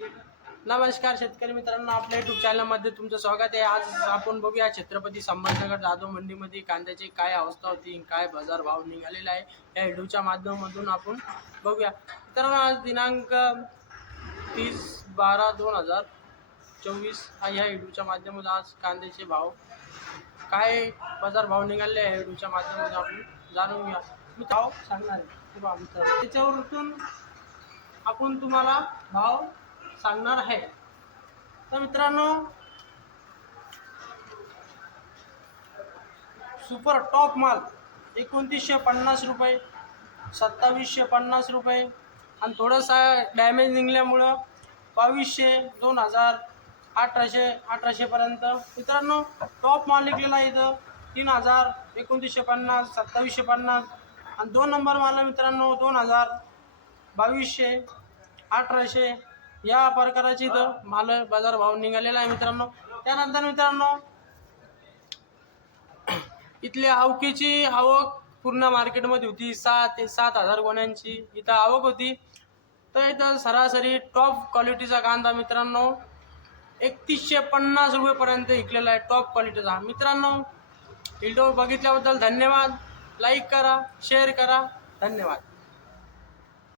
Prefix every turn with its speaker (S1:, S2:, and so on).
S1: नमस्कार शेतकरी मित्रांनो आपल्या युट्यूब चॅनलमध्ये तुमचं स्वागत आहे. आज आपण बघूया छत्रपती संभाजीनगर जाधव मंडीमध्ये कांद्याची काय अवस्था होती काय बाजार भाव निघालेला आहे. या व्हिडिओच्या माध्यमातून आपण बघूया. मित्रांनो आज दिनांक तीस बारा दोन हजार चोवीस हा ह्या व्हिडिओच्या माध्यमातून आज कांद्याचे भाव काय बाजार भाव निघाले आहे व्हिडिओच्या माध्यमातून आपण जाणून घ्या मी भाव सांगणार आहे. त्याच्यावरून आपण तुम्हाला भाव सांगणार आहे. तर मित्रांनो सुपर टॉप माल एकोणतीसशे पन्नास रुपये सत्तावीसशे पन्नास रुपये आणि थोडंसा डॅमेज निघाल्यामुळं बावीसशे दोन हजार अठराशे अठराशेपर्यंत मित्रांनो टॉप माल निघलेला आहे इथं. तीन हजार एकोणतीसशे पन्नास सत्तावीसशे पन्नास. आणि दोन नंबर माल मित्रांनो दोन हजार बावीसशे अठराशे या प्रकाराचे इथं. माल बाजार भाव निघालेला आहे मित्रांनो. त्यानंतर मित्रांनो इथल्या आवकीची आवक पूर्ण मार्केटमध्ये होती. सात ते सात हजार गोण्यांची इथं आवक होती. तर इथं सरासरी टॉप क्वालिटीचा कांदा मित्रांनो एकतीसशे पन्नास रुपयेपर्यंत विकलेला आहे टॉप क्वालिटीचा मित्रांनो व्हिडिओ बघितल्याबद्दल धन्यवाद. लाईक करा शेअर करा. धन्यवाद.